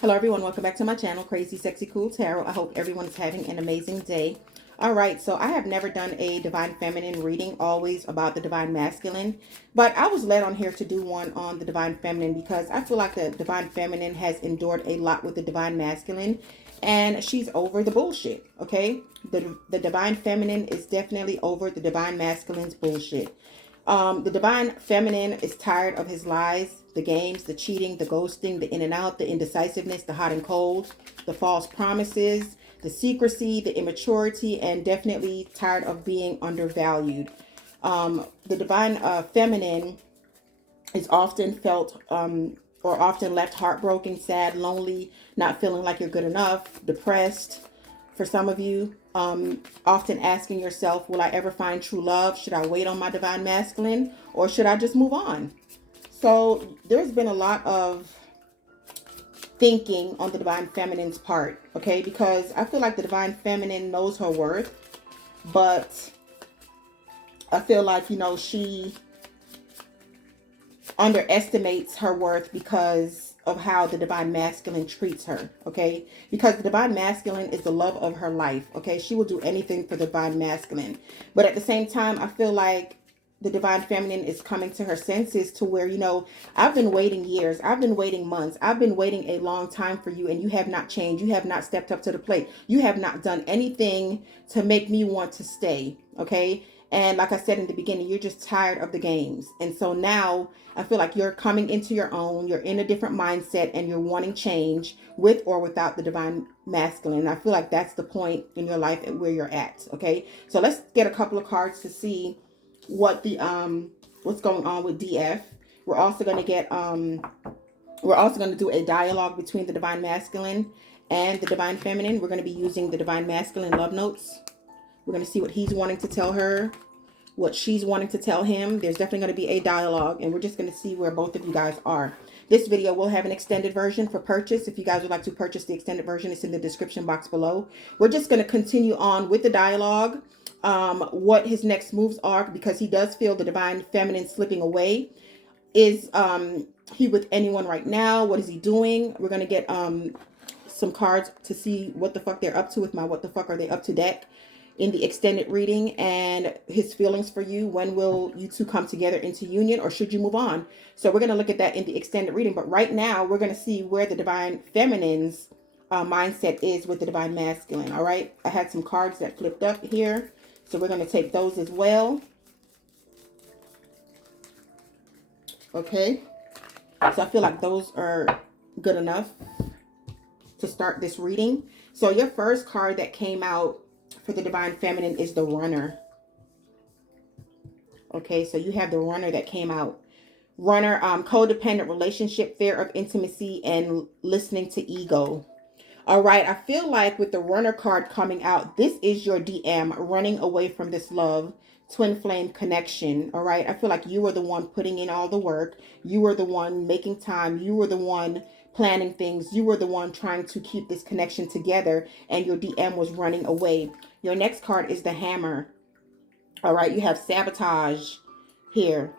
Hello everyone, welcome back to my channel, Crazy Sexy Cool Tarot. I hope everyone is having an amazing day. All right, so I have never done a Divine Feminine reading, always about the Divine Masculine. But I was led on here to do one on the Divine Feminine because I feel like the Divine Feminine has endured a lot with the Divine Masculine. And she's over the bullshit, okay? The Divine Feminine is definitely over the Divine Masculine's bullshit. The Divine Feminine is tired of his lies, the games, the cheating, the ghosting, the in and out, the indecisiveness, the hot and cold, the false promises, the secrecy, the immaturity, and definitely tired of being undervalued. The Divine Feminine is often felt or often left heartbroken, sad, lonely, not feeling like you're good enough, depressed. For some of you, often asking yourself, will I ever find true love? Should I wait on my Divine Masculine or should I just move on? So there's been a lot of thinking on the Divine Feminine's part, okay? Because I feel like the Divine Feminine knows her worth, but I feel like, she underestimates her worth because of how the Divine Masculine treats her, okay? Because the Divine Masculine is the love of her life, okay? She will do anything for the Divine Masculine. But at the same time, I feel like the Divine Feminine is coming to her senses to where, I've been waiting years. I've been waiting months. I've been waiting a long time for you, and you have not changed. You have not stepped up to the plate. You have not done anything to make me want to stay, okay? And like I said in the beginning, you're just tired of the games. And so now I feel like you're coming into your own. You're in a different mindset and you're wanting change with or without the Divine Masculine. And I feel like that's the point in your life and where you're at. Okay. So let's get a couple of cards to see what the what's going on with DF. We're also going to get we're also going to do a dialogue between the Divine Masculine and the Divine Feminine. We're going to be using the Divine Masculine love notes. We're going to see what he's wanting to tell her, what she's wanting to tell him. There's definitely going to be a dialogue, and we're just going to see where both of you guys are. This video will have an extended version for purchase. If you guys would like to purchase the extended version, it's in the description box below. We're just going to continue on with the dialogue, what his next moves are, because he does feel the Divine Feminine slipping away. Is he with anyone right now? What is he doing? We're going to get some cards to see what the fuck they're up to with my what the fuck are they up to deck in the extended reading, and his feelings for you. When will you two come together into union, or should you move on? So we're going to look at that in the extended reading. But right now, we're going to see where the Divine Feminine's mindset is with the Divine Masculine. All right. I had some cards that flipped up here, so we're going to take those as well. Okay. So I feel like those are good enough to start this reading. So your first card that came out for the Divine Feminine is the Runner. Okay, so you have the Runner that came out. Runner, codependent relationship, fear of intimacy, and listening to ego. All right, I feel like with the Runner card coming out, this is your DM running away from this love, twin flame connection. All right, I feel like you were the one putting in all the work. You were the one making time. You were the one planning things. You were the one trying to keep this connection together, and your DM was running away. Your next card is the Hammer. All right, you have sabotage here,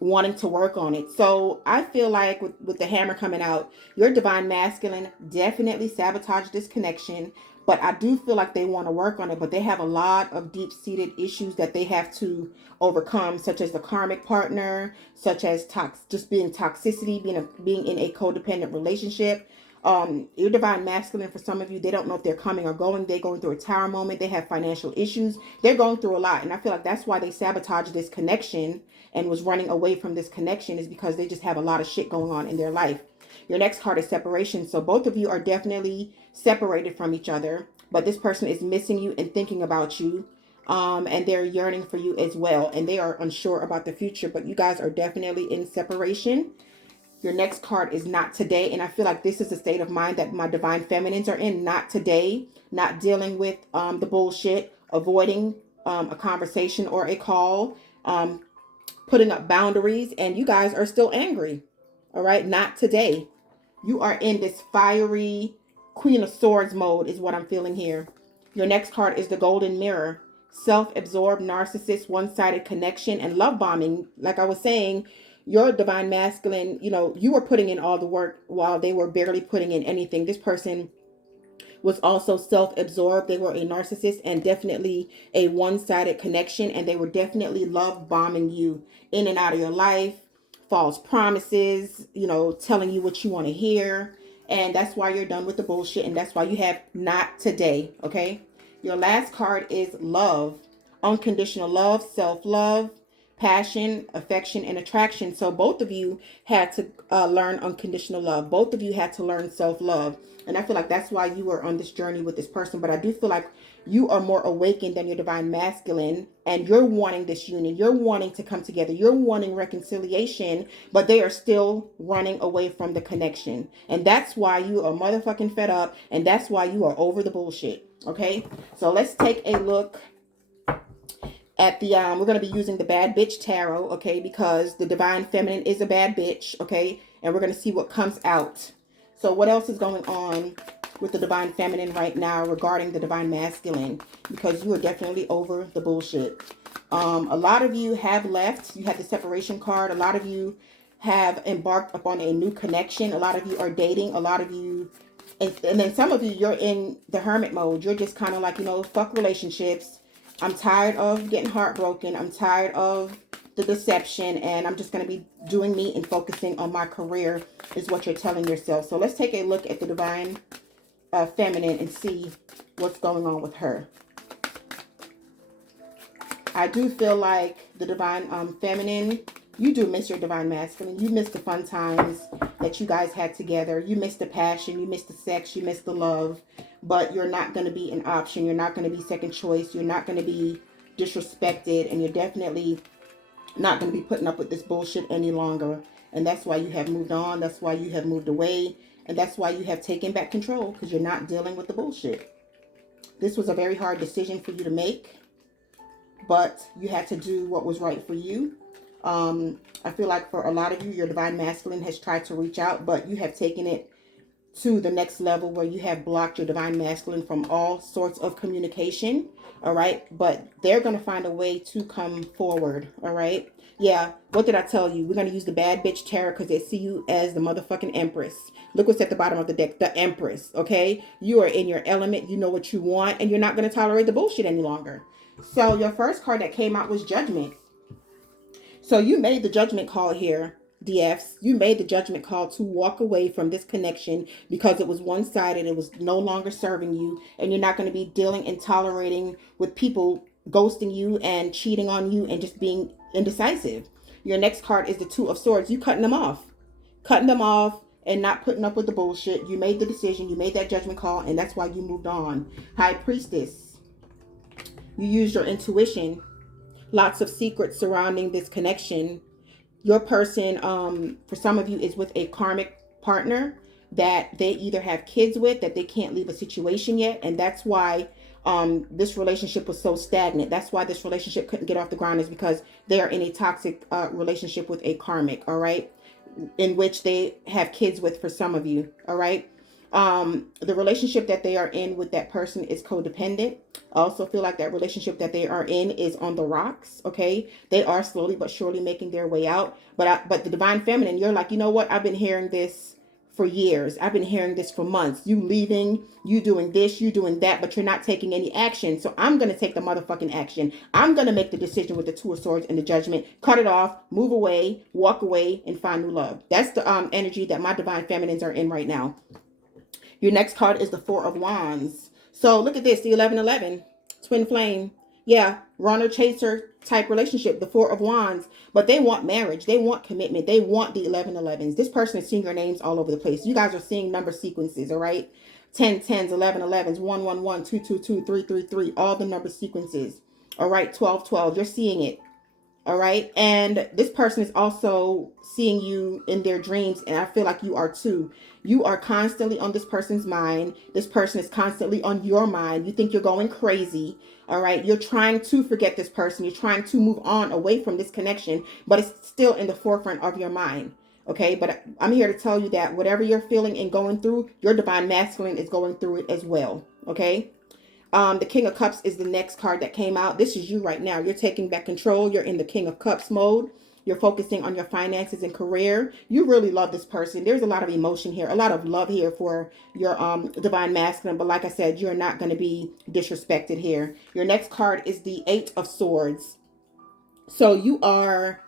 wanting to work on it. So I feel like with the Hammer coming out, your Divine Masculine definitely sabotaged this connection. But I do feel like they want to work on it, but they have a lot of deep-seated issues that they have to overcome, such as the karmic partner, such as just being toxicity, being in a codependent relationship. Your Divine Masculine, for some of you, they don't know if they're coming or going. They're going through a tower moment. They have financial issues. They're going through a lot. And I feel like that's why they sabotaged this connection and was running away from this connection, is because they just have a lot of shit going on in their life. Your next card is separation. So both of you are definitely separated from each other, but this person is missing you and thinking about you. And they're yearning for you as well. And they are unsure about the future, but you guys are definitely in separation. Your next card is not today. And I feel like this is the state of mind that my Divine Feminines are in. Not today. Not dealing with the bullshit. Avoiding a conversation or a call. Putting up boundaries. And you guys are still angry. All right. Not today. You are in this fiery Queen of Swords mode is what I'm feeling here. Your next card is the Golden Mirror. Self-absorbed, narcissist, one-sided connection, and love bombing. Like I was saying, your divine masculine, you know, you were putting in all the work while they were barely putting in anything. This person was also self-absorbed. They were a narcissist and definitely a one-sided connection, and they were definitely love bombing you in and out of your life, false promises, you know, telling you what you want to hear. And that's why you're done with the bullshit, and that's why you have not today. Okay, your last card is love, unconditional love, self-love, passion, affection, and attraction. So both of you had to learn unconditional love. Both of you had to learn self-love. And I feel like that's why you are on this journey with this person. But I do feel like you are more awakened than your divine masculine, and you're wanting this union. You're wanting to come together. You're wanting reconciliation, but they are still running away from the connection. And that's why you are motherfucking fed up, and that's why you are over the bullshit. Okay, so let's take a look at the we're going to be using the bad bitch tarot, okay, because the divine feminine is a bad bitch, okay, and we're going to see what comes out. So what else is going on with the divine feminine right now regarding the divine masculine, because you are definitely over the bullshit. A lot of you have left. You had the separation card. A lot of you have embarked upon a new connection. A lot of you are dating. A lot of you, and then some of you, you're in the hermit mode. You're just kind of like, you know, fuck relationships. I'm tired of getting heartbroken. I'm tired of the deception, and I'm just going to be doing me and focusing on my career is what you're telling yourself. So let's take a look at the divine feminine and see what's going on with her. I do feel like the divine feminine, you do miss your divine masculine. You miss the fun times that you guys had together. You miss the passion. You miss the sex. You miss the love. But you're not going to be an option. You're not going to be second choice. You're not going to be disrespected. And you're definitely not going to be putting up with this bullshit any longer. And that's why you have moved on. That's why you have moved away. And that's why you have taken back control, because you're not dealing with the bullshit. This was a very hard decision for you to make, but you had to do what was right for you. I feel like for a lot of you, your divine masculine has tried to reach out, but you have taken it to the next level where you have blocked your divine masculine from all sorts of communication. All right, but they're going to find a way to come forward. All right, yeah, what did I tell you? We're going to use the bad bitch tarot because they see you as the motherfucking empress. Look what's at the bottom of the deck, the empress. Okay, you are in your element. You know what you want, and you're not going to tolerate the bullshit any longer. So your first card that came out was judgment. So you made the judgment call here, DFs. You made the judgment call to walk away from this connection because it was one-sided. It was no longer serving you, and you're not going to be dealing and tolerating with people ghosting you and cheating on you and just being indecisive. Your next card is the Two of Swords. You cutting them off. Cutting them off and not putting up with the bullshit. You made the decision. You made that judgment call, and that's why you moved on. High Priestess. You used your intuition. Lots of secrets surrounding this connection. Your person, for some of you, is with a karmic partner that they either have kids with, that they can't leave a situation yet. And that's why this relationship was so stagnant. That's why this relationship couldn't get off the ground, is because they are in a toxic relationship with a karmic, all right? In which they have kids with for some of you, all right? The relationship that they are in with that person is codependent. I also feel like that relationship that they are in is on the rocks. Okay, they are slowly but surely making their way out. But the divine feminine, you're like, you know what? I've been hearing this for years. I've been hearing this for months. You leaving, you doing this, you doing that, but you're not taking any action. So I'm gonna take the motherfucking action. I'm gonna make the decision with the Two of Swords and the judgment. Cut it off, move away, walk away, and find new love. That's the energy that my divine feminines are in right now. Your next card is the Four of Wands. So look at this, the 1111, twin flame. Yeah, runner chaser type relationship, the Four of Wands. But they want marriage. They want commitment. They want the 1111s. This person is seeing your names all over the place. You guys are seeing number sequences, all right? 10, 10s, 11, 11s, 1, 1, 1, 2, 2, 2, 3, 3, 3, all the number sequences. All right, 12, 12. You're seeing it. All right. And this person is also seeing you in their dreams. And I feel like you are too. You are constantly on this person's mind. This person is constantly on your mind. You think you're going crazy. All right. You're trying to forget this person. You're trying to move on away from this connection, but it's still in the forefront of your mind. Okay. But I'm here to tell you that whatever you're feeling and going through, your divine masculine is going through it as well. Okay. The King of Cups is the next card that came out. This is you right now. You're taking back control. You're in the King of Cups mode. You're focusing on your finances and career. You really love this person. There's a lot of emotion here, a lot of love here for your divine masculine. But like I said, you're not going to be disrespected here. Your next card is the Eight of Swords. So you are,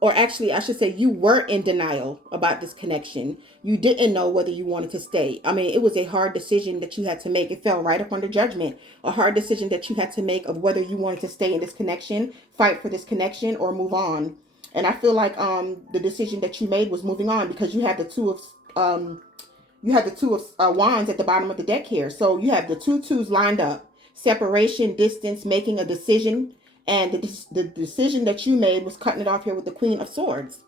or actually I should say you were in denial about this connection. You didn't know whether you wanted to stay. I mean, it was a hard decision that you had to make. It fell right up under judgment. A hard decision that you had to make of whether you wanted to stay in this connection, fight for this connection, or move on. And I feel like the decision that you made was moving on, because you have the two of wands at the bottom of the deck here. So you have the two twos lined up: separation, distance, making a decision. And the decision that you made was cutting it off here with the Queen of Swords.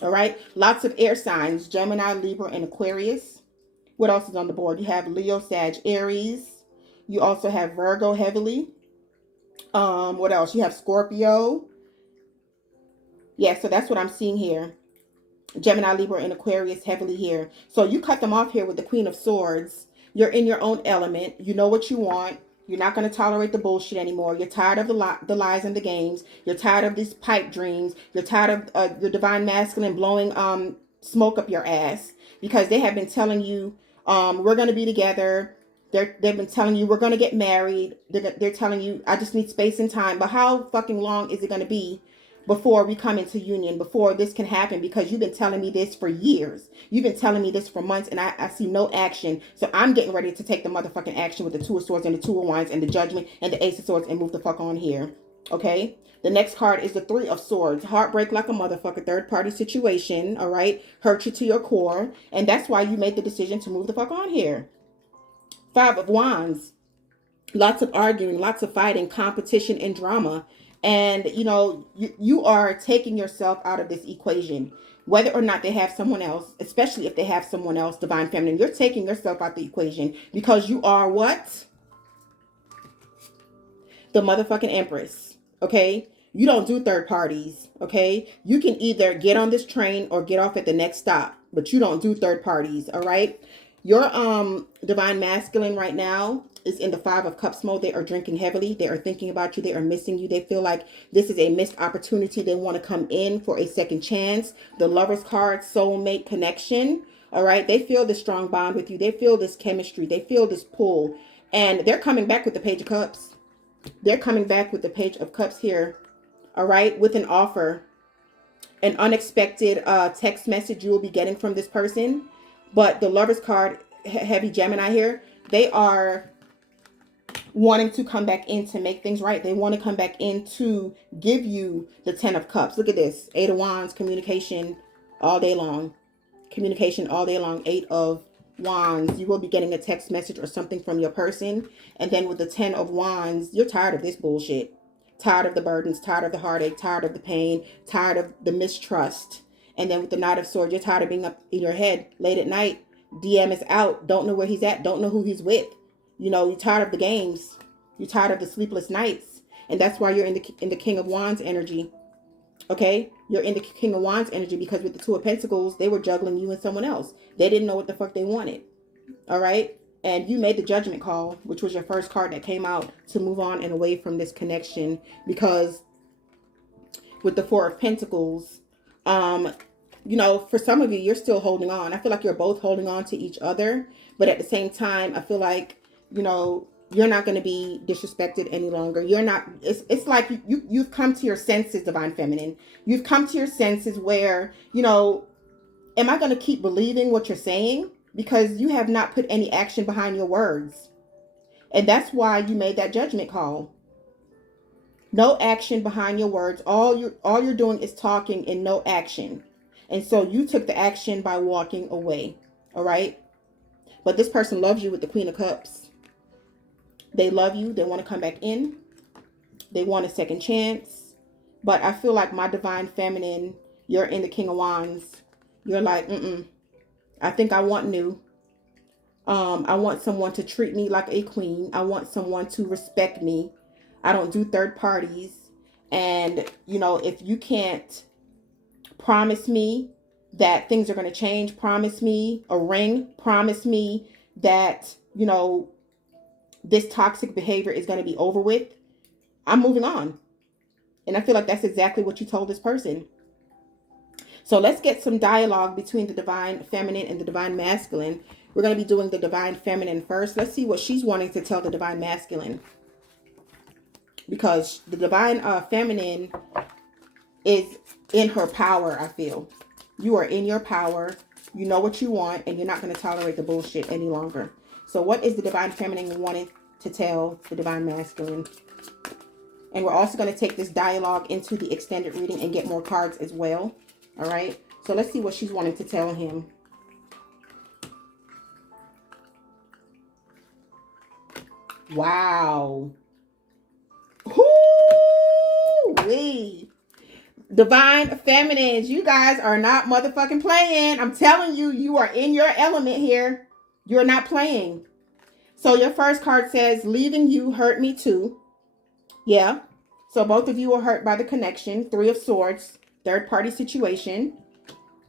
All right. Lots of air signs: Gemini, Libra, and Aquarius. What else is on the board? You have Leo, Sag, Aries. You also have Virgo heavily. What else? You have Scorpio. Yeah, so that's what I'm seeing here. Gemini, Libra, and Aquarius heavily here. So you cut them off here with the Queen of Swords. You're in your own element. You know what you want. You're not going to tolerate the bullshit anymore. You're tired of the lies and the games. You're tired of these pipe dreams. You're tired of the divine masculine blowing smoke up your ass, because they have been telling you we're going to be together. They've been telling you we're going to get married. They're telling you I just need space and time. But how fucking long is it going to be before we come into union, before this can happen? Because you've been telling me this for years. You've been telling me this for months, and I see no action. So I'm getting ready to take the motherfucking action with the Two of Swords and the Two of Wands and the Judgment and the Ace of Swords and move the fuck on here. Okay? The next card is the Three of Swords. Heartbreak like a motherfucker. Third party situation. All right? Hurt you to your core. And that's why you made the decision to move the fuck on here. Five of Wands. Lots of arguing, lots of fighting, competition, and drama. And, you know, you are taking yourself out of this equation. Whether or not they have someone else, especially if they have someone else, divine feminine, you're taking yourself out the equation, because you are what? The motherfucking Empress. Okay? You don't do third parties. Okay? You can either get on this train or get off at the next stop, but you don't do third parties. All right? Your divine masculine right now is in the Five of Cups mode. They are drinking heavily. They are thinking about you. They are missing you. They feel like this is a missed opportunity. They want to come in for a second chance. The Lover's card, soulmate connection. All right. They feel this strong bond with you. They feel this chemistry. They feel this pull. And they're coming back with the Page of Cups. They're coming back with the Page of Cups here. All right. With an offer. An unexpected text message you will be getting from this person. But the Lover's card, heavy Gemini here, they are wanting to come back in to make things right. They want to come back in to give you the Ten of Cups. Look at this. Eight of Wands, communication all day long. Communication all day long. Eight of Wands. You will be getting a text message or something from your person. And then with the Ten of Wands, you're tired of this bullshit. Tired of the burdens, tired of the heartache, tired of the pain, tired of the mistrust. And then with the Knight of Swords, you're tired of being up in your head late at night. DM is out. Don't know where he's at. Don't know who he's with. You know, you're tired of the games. You're tired of the sleepless nights. And that's why you're in the King of Wands energy. Okay? You're in the King of Wands energy because with the Two of Pentacles, they were juggling you and someone else. They didn't know what the fuck they wanted. All right? And you made the judgment call, which was your first card that came out, to move on and away from this connection. Because with the Four of Pentacles, you know, for some of you, you're still holding on. I feel like you're both holding on to each other. But at the same time, I feel like, you know, you're not going to be disrespected any longer. You're not, it's like you've come to your senses, divine feminine. You've come to your senses where, you know, am I going to keep believing what you're saying? Because you have not put any action behind your words. And that's why you made that judgment call. No action behind your words. All you're doing is talking and no action. And so you took the action by walking away. All right? But this person loves you with the Queen of Cups. They love you. They want to come back in. They want a second chance. But I feel like my divine feminine, you're in the King of Wands. You're like, I think I want new. I want someone to treat me like a queen. I want someone to respect me. I don't do third parties. And, you know, if you can't promise me that things are going to change, promise me a ring, promise me that, you know, this toxic behavior is going to be over with, I'm moving on. And I feel like that's exactly what you told this person. So let's get some dialogue between the divine feminine and the divine masculine. We're going to be doing the divine feminine first. Let's see what she's wanting to tell the divine masculine. Because the divine feminine is in her power, I feel. You are in your power. You know what you want, and you're not going to tolerate the bullshit any longer. So what is the divine feminine wanting to tell the divine masculine? And we're also going to take this dialogue into the extended reading and get more cards as well. All right. So let's see what she's wanting to tell him. Wow. Woo-wee. Divine feminines, you guys are not motherfucking playing. I'm telling you, you are in your element here. You're not playing. So your first card says, leaving you hurt me too. Yeah. So both of you were hurt by the connection. Three of Swords, third party situation.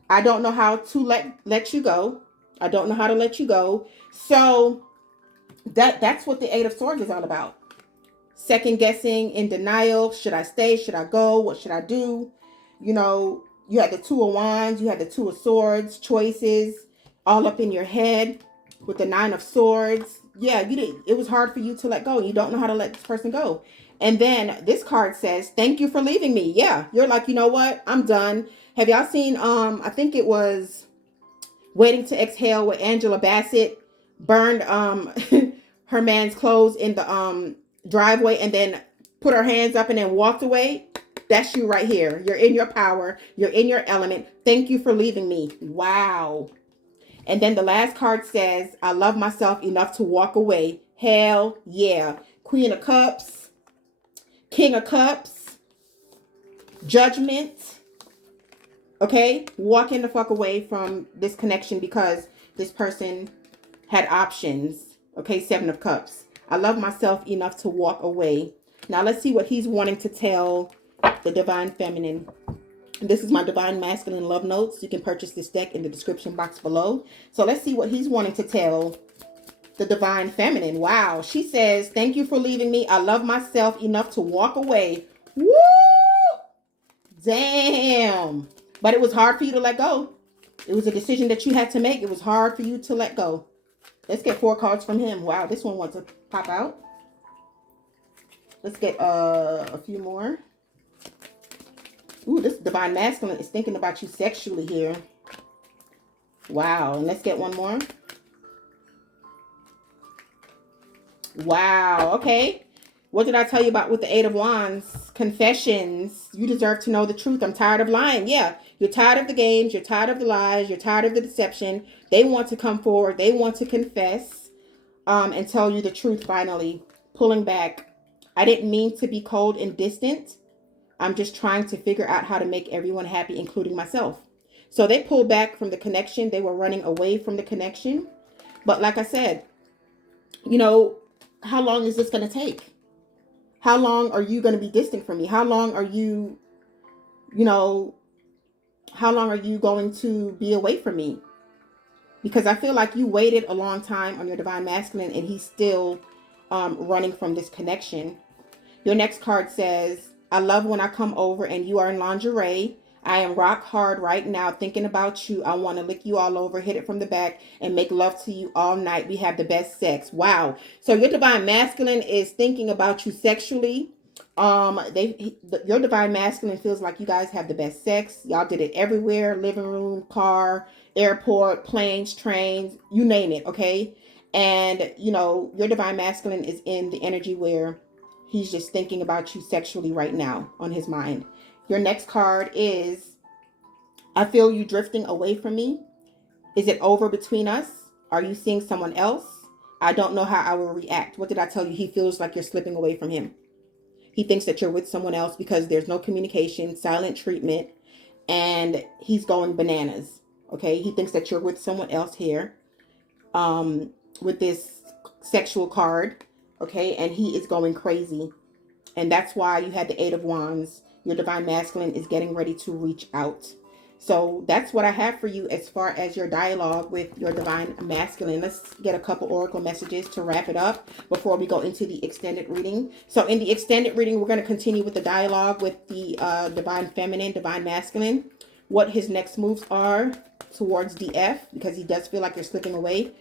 I don't know how to let you go. I don't know how to let you go. So that's what the Eight of Swords is all about. Second guessing, in denial. Should I stay? Should I go? What should I do? You know, you had the Two of Wands. You had the Two of Swords. Choices all up in your head with the Nine of Swords. Yeah, you did. It was hard for you to let go. You don't know how to let this person go. And then this card says, thank you for leaving me. Yeah, you're like, you know what? I'm done. Have y'all seen, I think it was Waiting to Exhale with Angela Bassett burned her man's clothes in the driveway and then put her hands up and then walked away? That's you right here. You're in your power. You're in your element. Thank you for leaving me. Wow. And then the last card says, I love myself enough to walk away. Hell yeah. Queen of Cups, King of Cups, Judgment. Okay, walking the fuck away from this connection because this person had options. Okay, Seven of Cups. I love myself enough to walk away. Now let's see what he's wanting to tell the divine feminine. This is my divine masculine love notes. You can purchase this deck in the description box below. So let's see what he's wanting to tell the divine feminine. Wow, she says, thank you for leaving me. I love myself enough to walk away. Woo! Damn. But it was hard for you to let go. It was a decision that you had to make. It was hard for you to let go. Let's get 4 cards from him. Wow, this one wants to pop out. Let's get a few more. Ooh, this divine masculine is thinking about you sexually here. Wow, and let's get one more. Wow, okay. What did I tell you about with the Eight of Wands? Confessions. You deserve to know the truth. I'm tired of lying. Yeah, you're tired of the games. You're tired of the lies. You're tired of the deception. They want to come forward. They want to confess and tell you the truth finally. Pulling back. I didn't mean to be cold and distant. I'm just trying to figure out how to make everyone happy, including myself. So they pulled back from the connection. They were running away from the connection. But like I said, you know, how long is this going to take? How long are you going to be distant from me? How long are you, how long are you going to be away from me? Because I feel like you waited a long time on your divine masculine and he's still running from this connection. Your next card says, I love when I come over and you are in lingerie. I am rock hard right now thinking about you. I want to lick you all over, hit it from the back, and make love to you all night. We have the best sex. Wow. So your divine masculine is thinking about you sexually. Your divine masculine feels like you guys have the best sex. Y'all did it everywhere. Living room, car, airport, planes, trains, you name it. Okay. And, your divine masculine is in the energy where he's just thinking about you sexually right now on his mind. Your next card is, I feel you drifting away from me. Is it over between us? Are you seeing someone else? I don't know how I will react. What did I tell you? He feels like you're slipping away from him. He thinks that you're with someone else because there's no communication, silent treatment, and he's going bananas. Okay, he thinks that you're with someone else here with this sexual card. Okay, and he is going crazy. And that's why you had the Eight of Wands. Your divine masculine is getting ready to reach out. So that's what I have for you as far as your dialogue with your divine masculine. Let's get a couple oracle messages to wrap it up before we go into the extended reading. So in the extended reading, we're going to continue with the dialogue with the divine feminine, divine masculine. what his next moves are towards DF, because he does feel like you're slipping away.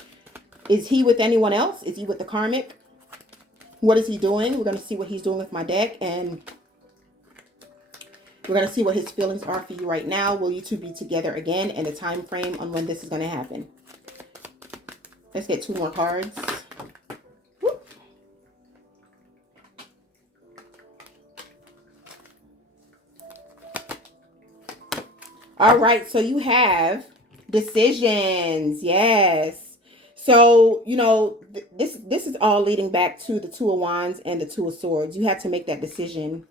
Is he with anyone else? Is he with the karmic? What is he doing? We're going to see what he's doing with my deck, and we're going to see what his feelings are for you right now. Will you two be together again, and the time frame on when this is going to happen? Let's get 2 more cards. Whoop. All right, so you have decisions. Yes. So, you know, this is all leading back to the 2 of Wands and the 2 of Swords. You had to make that decision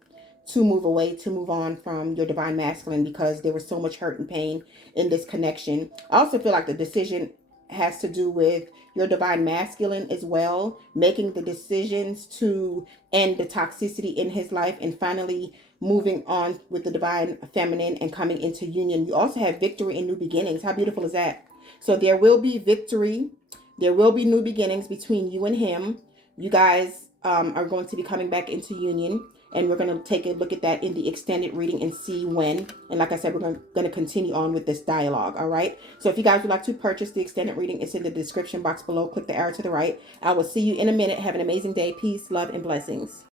to move away, to move on from your divine masculine, because there was so much hurt and pain in this connection. I also feel like the decision has to do with your divine masculine as well, making the decisions to end the toxicity in his life and finally moving on with the divine feminine and coming into union. You also have victory and new beginnings. How beautiful is that? So there will be victory. There will be new beginnings between you and him. You guys are going to be coming back into union. And we're going to take a look at that in the extended reading and see when. And like I said, we're going to continue on with this dialogue. All right. So if you guys would like to purchase the extended reading, it's in the description box below. Click the arrow to the right. I will see you in a minute. Have an amazing day. Peace, love, and blessings.